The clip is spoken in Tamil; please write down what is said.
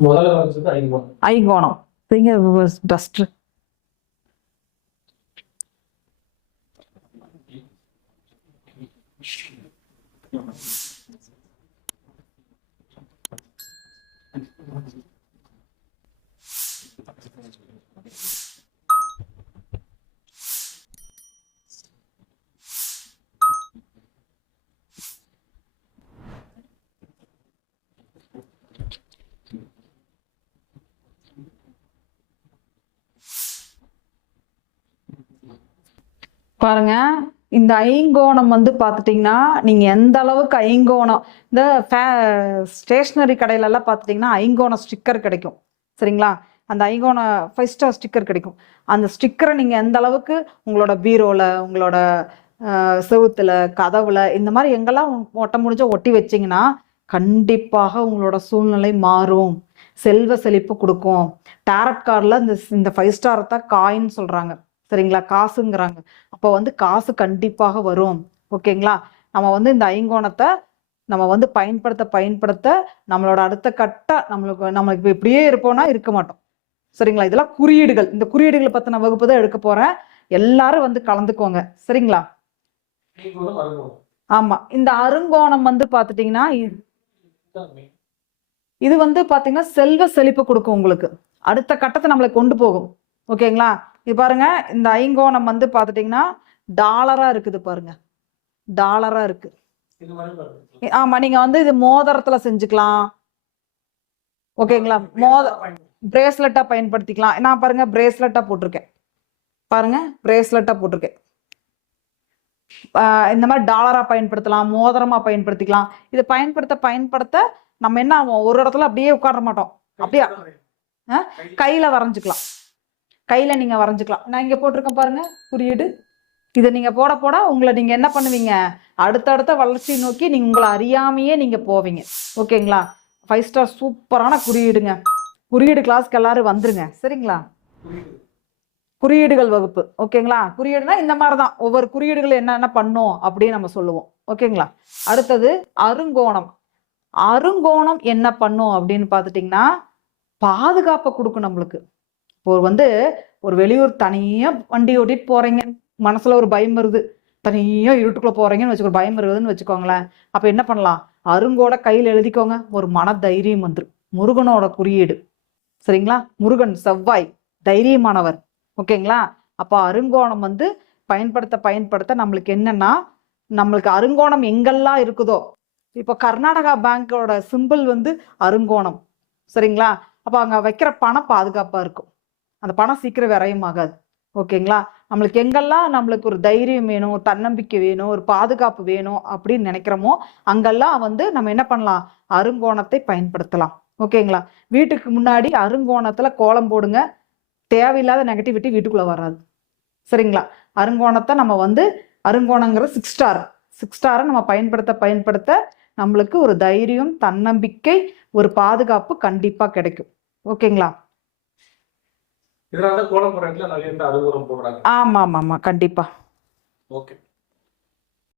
முதல்ல வரைஞ்சது ஐங்கோணம். ஐங்கோணம். பாருங்க இந்த ஐங்கோணம் வந்து பார்த்துட்டிங்கன்னா நீங்கள் எந்த அளவுக்கு ஐங்கோணம் இந்த ஃபே ஸ்டேஷ்னரி கடையிலலாம் பார்த்துட்டிங்கன்னா ஐங்கோணம் ஸ்டிக்கர் கிடைக்கும். சரிங்களா? அந்த ஐங்கோண ஃபைவ் ஸ்டார் ஸ்டிக்கர் கிடைக்கும். அந்த ஸ்டிக்கரை நீங்கள் எந்த அளவுக்கு உங்களோட பீரோவில் உங்களோட செவுத்தில் கதவில் கதவுல இந்த மாதிரி எங்கெல்லாம் ஒட்ட முடிஞ்ச ஒட்டி வச்சிங்கன்னா கண்டிப்பாக உங்களோட சூழ்நிலை மாறும். செல்வ செழிப்பு கொடுக்கும். டேரட் கார்டில் இந்த இந்த ஃபைவ் ஸ்டார் தான் காயின்னு சொல்கிறாங்க சரிங்களா? காசுங்கிறாங்க. அப்போ வந்து காசு கண்டிப்பாக வரும். ஓகேங்களா? நம்ம வந்து இந்த ஐங்கோணத்தை நம்ம வந்து பயன்படுத்த பயன்படுத்த நம்மளோட அடுத்த கட்ட நம்மளுக்கு நம்மளுக்கு இப்படியே இருப்போம்னா இருக்க மாட்டோம். சரிங்களா? இதெல்லாம் குறியீடுகள். இந்த குறியீடுகளை பத்தின வகுப்பு தான் எடுக்க போறேன். எல்லாரும் வந்து கலந்துக்கோங்க. சரிங்களா? ஆமா. இந்த அருங்கோணம் வந்து பாத்துட்டீங்கன்னா இது வந்து பாத்தீங்கன்னா செல்வ செழிப்பு கொடுக்கும் உங்களுக்கு. அடுத்த கட்டத்தை நம்மளை கொண்டு போகும். ஓகேங்களா? இது பாருங்க இந்த ஐங்கோணம் வந்து பாத்துட்டீங்கன்னா டாலரா இருக்குது பாருங்க. டாலரா இருக்கு. இது மாதிரி வருது. ஆமா நீங்க வந்து இது மோதிரத்துல செஞ்சுக்கலாம். ஓகேங்களா? மோத பிரேஸ்லெட்டா பயன்படுத்திக்கலாம். நான் பாருங்க பிரேஸ்லெட்டா போட்டிருக்கேன். பாருங்க பிரேஸ்லெட்டா போட்டிருக்கேன். இந்த மாதிரி டாலரா பயன்படுத்தலாம் மோதிரமா பயன்படுத்திக்கலாம். இது பயன்படுத்த பயன்படுத்த நம்ம என்ன ஆகும்? ஒரு இடத்துல அப்படியே உட்கார மாட்டோம். அப்படியே? கையில வரைஞ்சுக்கலாம். கையில் நீங்கள் வரைஞ்சுக்கலாம். நான் இங்கே போட்டிருக்கேன் பாருங்கள் குறியீடு. இதை நீங்கள் போட போட உங்களை நீங்கள் என்ன பண்ணுவீங்க? அடுத்தடுத்த வளர்ச்சி நோக்கி நீங்கள் உங்களை அறியாமையே நீங்கள் போவீங்க. ஓகேங்களா? ஃபைவ் ஸ்டார் சூப்பரான குறியீடுங்க. குறியீடு கிளாஸ்க்கு எல்லாரும் வந்துருங்க. சரிங்களா? குறியீடுகள் வகுப்பு. ஓகேங்களா? குறியீடுனா இந்த மாதிரி தான் ஒவ்வொரு குறியீடுகள் என்னென்ன பண்ணும் அப்படின்னு நம்ம சொல்லுவோம். ஓகேங்களா? அடுத்தது அருங்கோணம். அருங்கோணம் என்ன பண்ணும் அப்படின்னு பார்த்துட்டிங்கன்னா பாதுகாப்பை கொடுக்கும் நம்மளுக்கு. ஒரு வந்து ஒரு வெளியூர் தனியாக வண்டி ஓட்டிட்டு போகிறீங்க மனசில் ஒரு பயம் வருது. தனியாக இருட்டுக்குள்ளே போகிறீங்கன்னு வச்சுக்கோ பயம் வருதுன்னு வச்சுக்கோங்களேன். அப்போ என்ன பண்ணலாம்? அருங்கோட கையில் எழுதிக்கோங்க. ஒரு மன தைரியம் வந்துரும் முருகனோட குறியீடு. சரிங்களா? முருகன் செவ்வாய் தைரியமானவர். ஓகேங்களா? அப்போ அருங்கோணம் வந்து பயன்படுத்த பயன்படுத்த நம்மளுக்கு என்னன்னா நம்மளுக்கு அருங்கோணம் எங்கெல்லாம் இருக்குதோ இப்போ கர்நாடகா பேங்கோட சிம்பிள் வந்து அருங்கோணம். சரிங்களா? அப்போ அங்கே வைக்கிற பணம் பாதுகாப்பாக இருக்கும். அந்த பணம் சீக்கிரம் விரையும் ஆகாது. ஓகேங்களா? நம்மளுக்கு எங்கெல்லாம் நம்மளுக்கு ஒரு தைரியம் வேணும் தன்னம்பிக்கை வேணும் ஒரு பாதுகாப்பு வேணும் அப்படின்னு நினைக்கிறோமோ அங்கெல்லாம் வந்து நம்ம என்ன பண்ணலாம்? அருங்கோணத்தை பயன்படுத்தலாம். ஓகேங்களா? வீட்டுக்கு முன்னாடி அருங்கோணத்துல கோலம் போடுங்க. தேவையில்லாத நெகட்டிவிட்டி வீட்டுக்குள்ள வராது. சரிங்களா? அருங்கோணத்தை நம்ம வந்து அருங்கோணங்கிற சிக்ஸ் ஸ்டார் சிக்ஸ் ஸ்டாரை நம்ம பயன்படுத்த பயன்படுத்த நம்மளுக்கு ஒரு தைரியம் தன்னம்பிக்கை ஒரு பாதுகாப்பு கண்டிப்பாக கிடைக்கும். ஓகேங்களா? இதனால தான் கோலம் போடுற இடத்துல நிறைய அருங்கோணம் போடுறாங்க. ஆமா ஆமா ஆமா கண்டிப்பா. ஓகே.